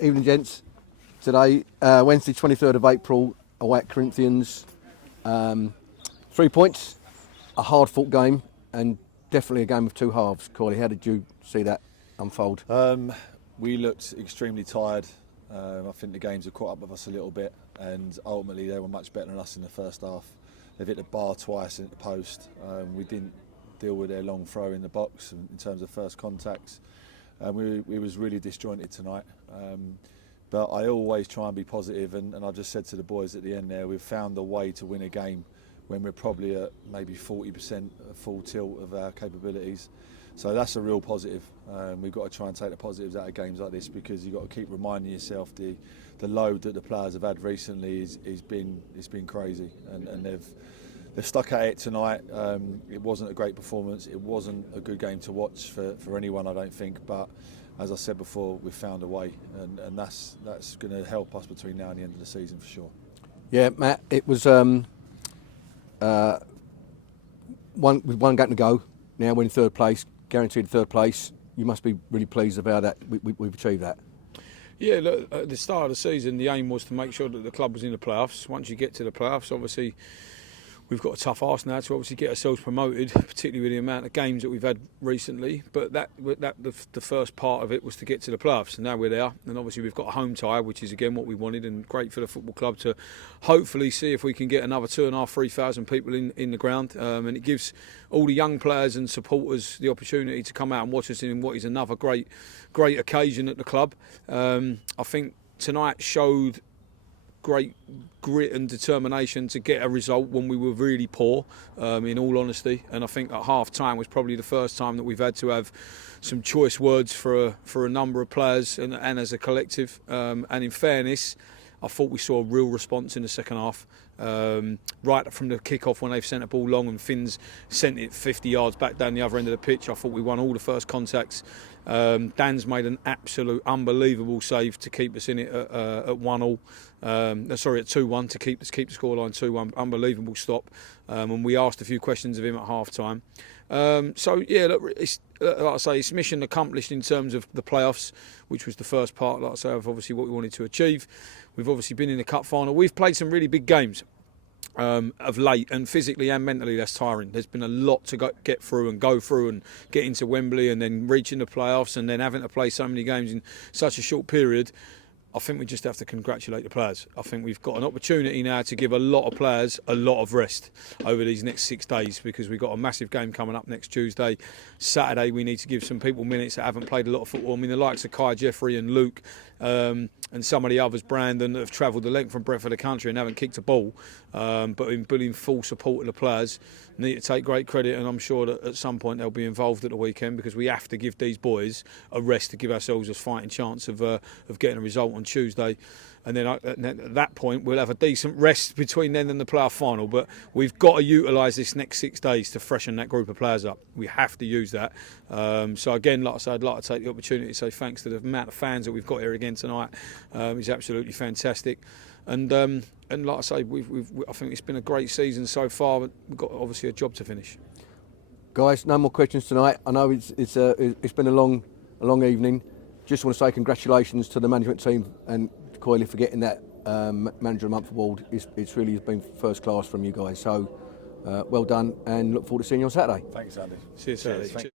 Evening, gents. Today, Wednesday, 23rd of April, away at Corinthians. 3 points, a hard-fought game, and definitely a game of two halves. Corley, how did you see that unfold? We looked extremely tired. I think the games have caught up with us a little bit, and ultimately they were much better than us in the first half. They've hit the bar twice in the post. We didn't deal with their long throw in the box in terms of first contacts. We was really disjointed tonight. But I always try and be positive, and I just said to the boys at the end there, we've found a way to win a game when we're probably at maybe 40% full tilt of our capabilities. So that's a real positive. We've got to try and take the positives out of games like this, because you've got to keep reminding yourself the load that the players have had recently is been crazy, and they've stuck at it tonight. It wasn't a great performance. It wasn't a good game to watch for anyone, I don't think. But as I said before, we've found a way, and that's going to help us between now and the end of the season for sure. Yeah, Matt, it was one game to go. Now we're in third place, guaranteed third place. You must be really pleased about that. We've achieved that. Yeah, look, at the start of the season, the aim was to make sure that the club was in the playoffs. Once you get to the playoffs, obviously, we've got a tough ask now to obviously get ourselves promoted, particularly with the amount of games that we've had recently. But the first part of it was to get to the playoffs, and now we're there. And obviously we've got a home tie, which is again what we wanted, and great for the football club to hopefully see if we can get another 2,500-3,000 people in the ground. And it gives all the young players and supporters the opportunity to come out and watch us in what is another great occasion at the club. I think tonight showed great grit and determination to get a result when we were really poor, in all honesty. And I think at half time was probably the first time that we've had to have some choice words for a number of players and as a collective. And in fairness, I thought we saw a real response in the second half. Right from the kick-off, when they've sent a ball long and Finn's sent it 50 yards back down the other end of the pitch, I thought we won all the first contacts. Dan's made an absolute unbelievable save to keep us in it at 1-1. At 2-1 to keep the scoreline 2-1. Unbelievable stop. And we asked a few questions of him at half time. So yeah, look, like I say, it's mission accomplished in terms of the playoffs, which was the first part, like I say, of obviously what we wanted to achieve. We've obviously been in the cup final. We've played some really big games of late, and physically and mentally that's tiring. There's been a lot to get through and go through, and get into Wembley and then reaching the playoffs and then having to play so many games in such a short period. I think we just have to congratulate the players. I think we've got an opportunity now to give a lot of players a lot of rest over these next 6 days, because we've got a massive game coming up next Tuesday. Saturday we need to give some people minutes that haven't played a lot of football. I mean, the likes of Kai, Jeffrey and Luke, and some of the others, Brandon, that have travelled the length and breadth of the country and haven't kicked a ball, but in full support of the players, need to take great credit. And I'm sure that at some point they'll be involved at the weekend, because we have to give these boys a rest to give ourselves a fighting chance of getting a result on Tuesday. And then at that point we'll have a decent rest between then and the playoff final. But we've got to utilise this next 6 days to freshen that group of players up. We have to use that. So again, like I said, I'd like to take the opportunity to say thanks to the amount of fans that we've got here again tonight. It's absolutely fantastic. And like I say, I think it's been a great season so far, but we've got obviously a job to finish. Guys, no more questions tonight. I know it's been a long evening. Just want to say congratulations to the management team and Coyley for getting that Manager of the Month award. It's really been first class from you guys. So well done, and look forward to seeing you on Saturday. Thanks, Andy. See you Saturday.